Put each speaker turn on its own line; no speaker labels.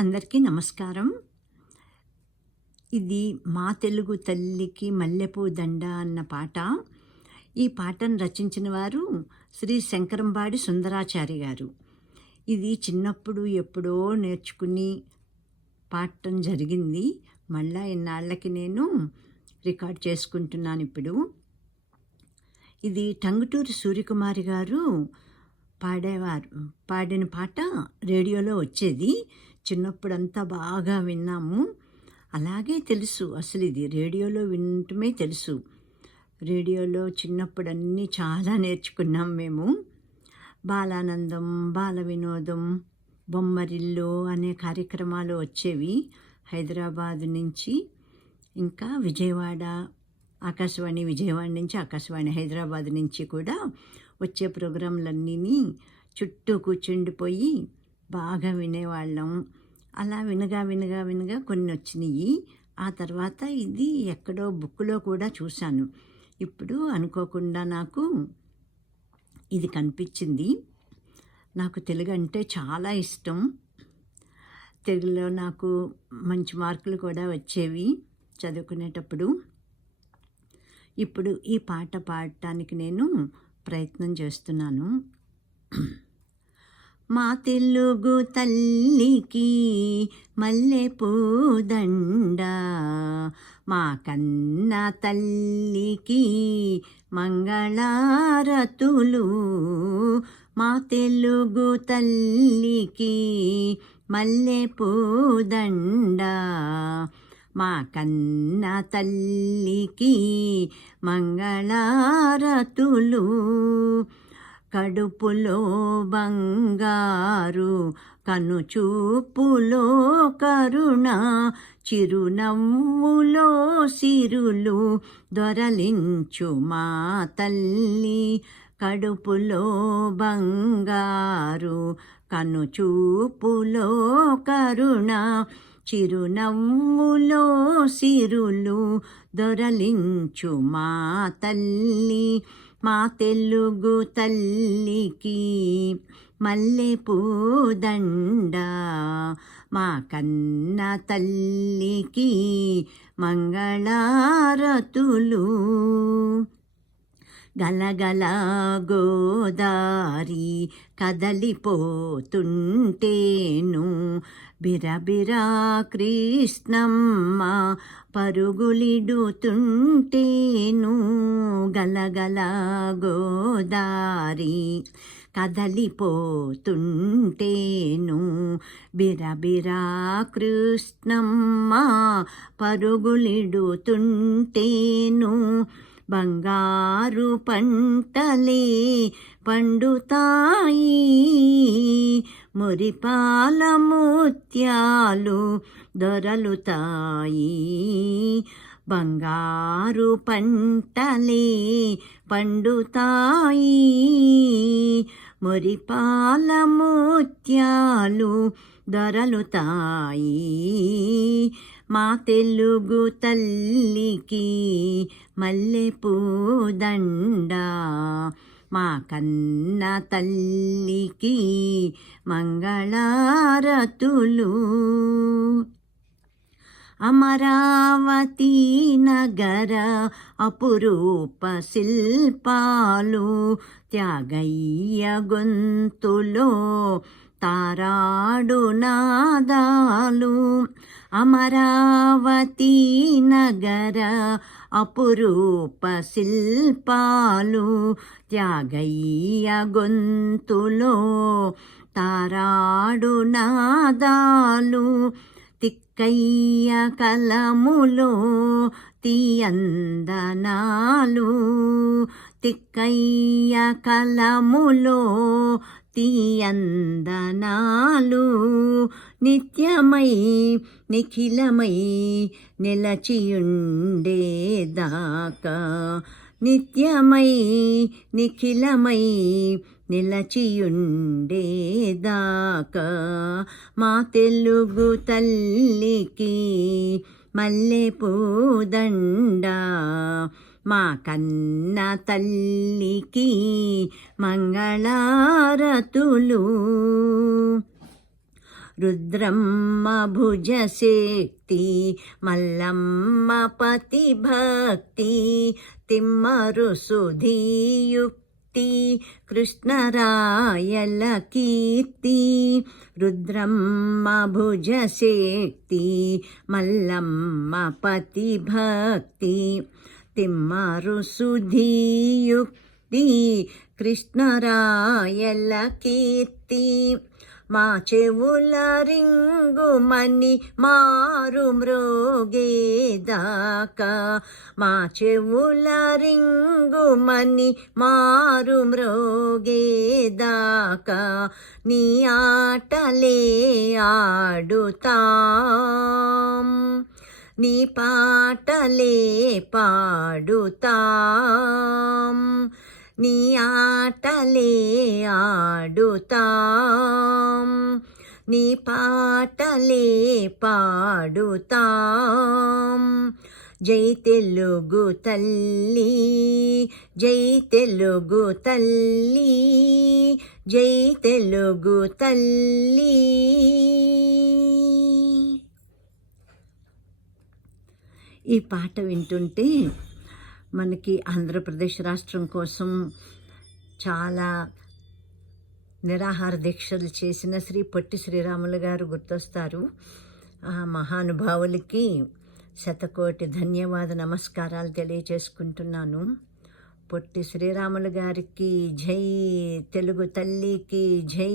అందరికీ నమస్కారం. ఇది మా తెలుగు తల్లికి మల్లెపూ దండ అన్న పాట. ఈ పాటను రచించిన వారు శ్రీ శంకరంబాడి సుందరాచారి గారు. ఇది చిన్నప్పుడు ఎప్పుడో నేర్చుకుని పాడటం జరిగింది. మళ్ళా ఇన్నాళ్ళకి నేను రికార్డ్ చేసుకుంటున్నాను ఇప్పుడు. ఇది టంగుటూరి సూర్యకుమారి గారు పాడేవారు. పాడిన పాట రేడియోలో వచ్చేది. చిన్నప్పుడంతా బాగా విన్నాము. అలాగే తెలుసు అసలు ఇది రేడియోలో వినటమే తెలుసు. రేడియోలో చిన్నప్పుడు అన్నీ చాలా నేర్చుకున్నాం మేము. బాలానందం బాల వినోదం బొమ్మరిల్లు అనే కార్యక్రమాలు వచ్చేవి హైదరాబాద్ నుంచి. ఇంకా విజయవాడ ఆకాశవాణి విజయవాడ నుంచి ఆకాశవాణి హైదరాబాద్ నుంచి కూడా వచ్చే ప్రోగ్రాంలన్నీ చుట్టూ కూర్చుండిపోయి బాగా వినేవాళ్ళం. అలా వినగా వినగా వినగా కొన్ని వచ్చినాయి ఆ తర్వాత ఇది ఎక్కడో బుక్లో కూడా చూశాను. ఇప్పుడు అనుకోకుండా నాకు ఇది కనిపించింది. నాకు తెలుగు అంటే చాలా ఇష్టం. తెలుగులో నాకు మంచి మార్కులు కూడా వచ్చేవి చదువుకునేటప్పుడు. ఇప్పుడు ఈ పాట పాడటానికి నేను ప్రయత్నం చేస్తున్నాను. మా తెలుగు తల్లికి మల్లె పూదండ మా కన్న తల్లికి మంగళారతులు మా తెలుగు తల్లికి మల్లె పూదండ మా కన్న తల్లికి మంగళారతులు. కడుపులో బంగారు కనుచూపులో కరుణ చిరునవ్వులో సిరులు దొరలించు మా తల్లి. కడుపులో బంగారు కనుచూపులో కరుణ చిరునవ్వులో సిరులు దొరలించు మా తల్లి మా తెలుగు తల్లికి మల్లె పూదండ మా కన్న తల్లికి మంగళారతులు. గలగల గోదారి కదలిపోతుంటేను బిరబిరా కృష్ణమ్మ పరుగులిడుతుంటేను గలగల గోదారి. కదలిపోతుంటేను బిరబిరా కృష్ణమ్మ పరుగులిడుతుంటేను బంగారు పంటలే పండుతాయి. మురిపాల ముత్యాలు దొరలుతాయి బంగారు పంటలే పండుతాయి. మురిపాల ముత్యాలు దొరలుతాయి మా తెలుగు తల్లికి మల్లెపూదండ మా కన్న తల్లికి మంగళారతులు. అమరావతి నగర అపురూప శిల్పాలు త్యాగయ్య గొంతులో తారాడు నాదాలు. అమరావతి నగర అపురూప శిల్పాలు త్యాగయ్య గొంతులో తారాడు నాదాలు తిక్కయ్య కలములో తీయందనాలు తిక్కయ్య కలములో తీయందనాలు నిత్యమై నిఖిలమై నిలచియుండేదాకా నిత్యమై నిఖిలమై నిలచియుండేదాకా మా తెలుగు తల్లికి మల్లె పూదండ మా కన్న తల్లికి మంగళారతులు రుద్రమ్మ భుజశక్తి మల్లమ్మ పతిభక్తి తిమ్మరు సుధీయుక్తి కృష్ణరాయల కీర్తి రుద్రమ్మ భుజశక్తి మల్లమ్మ పతిభక్తి తిమ్మరు సుధీయుక్తి కృష్ణరాయల కీర్తి మా చెవుల రింగుమని మారు మ్రోగేదాకా. మా చెవుల రింగుమని మారు మ్రోగేదాకా. నీ ఆటలే ఆడుతాం. నీ పాటలే పాడుతాం. నీ ఆటలే ఆడుతాం. నీ పాటలే పాడుతాం. జై తెలుగు తల్లి జై తెలుగు తల్లి జై తెలుగు తల్లి. ఈ పాట వింటుంటే మనకి ఆంధ్రప్రదేశ్ రాష్ట్రం కోసం చాలా నిరాహార దీక్షలు చేసిన శ్రీ పొట్టి శ్రీరాములు గారు గుర్తొస్తారు. ఆ మహానుభావులకి శతకోటి ధన్యవాద నమస్కారాలు తెలియచేసుకుంటున్నాను పొట్టి శ్రీరాములు గారికి జై తెలుగు తల్లికి జై.